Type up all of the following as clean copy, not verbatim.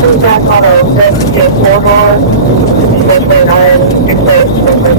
Jack Auto, this is 4-4, Richmond Island, exposed to the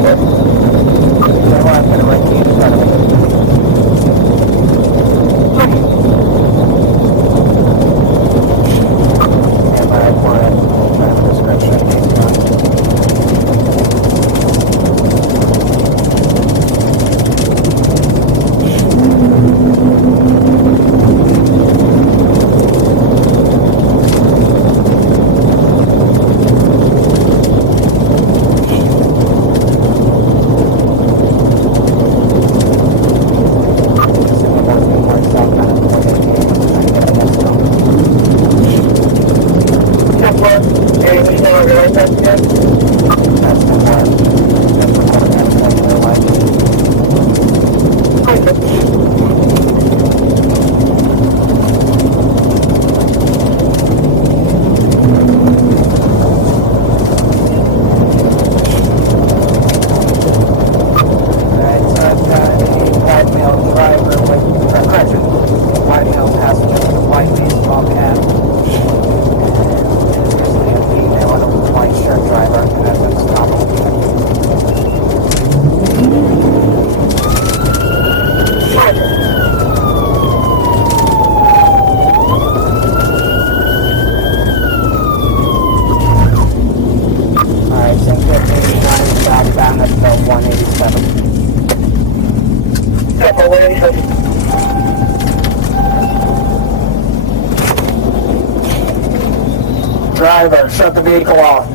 Driver, shut the vehicle off.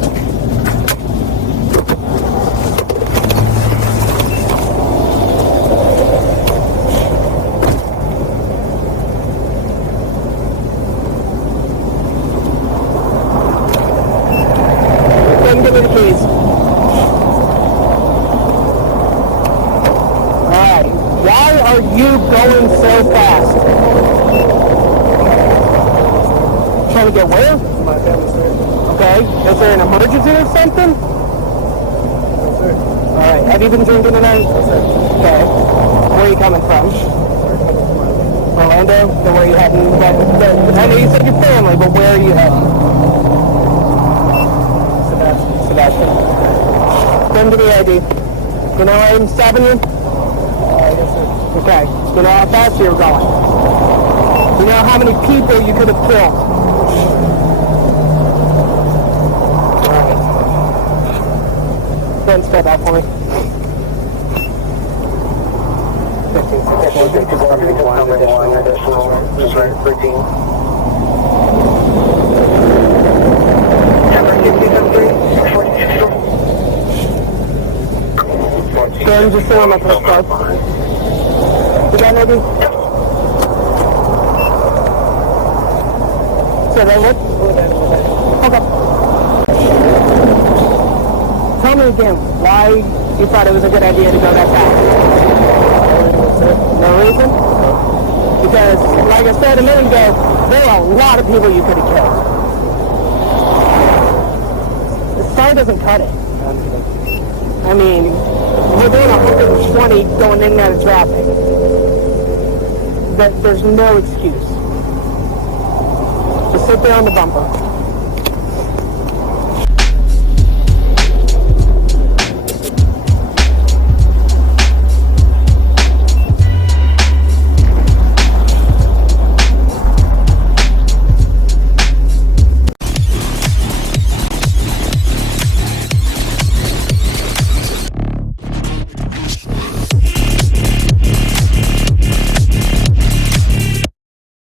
Then give me the keys. Alright, why are you going so fast? Trying to get where? My family's here. Okay, is there an emergency or something? Yes, sir. Alright, have you been drinking tonight? Yes, sir. Okay, where are you coming from? Orlando? So where are you heading? I know you said your family, but where are you heading? Sebastian. Send to the ID. You know I'm stopping you? Yes, sir. Okay. You know how fast you're going? You know how many people you could have killed? Alright. Go ahead and start that for me. 13. Go ahead and just throw my first card. You got anything? So then what? Okay. Tell me again why you thought it was a good idea to go that fast. No reason? Because, like I said a minute ago, there are a lot of people you could have killed. The star doesn't cut it. I mean, we're doing 120 going in and out of traffic. There's no excuse. Just sit there on the bumper.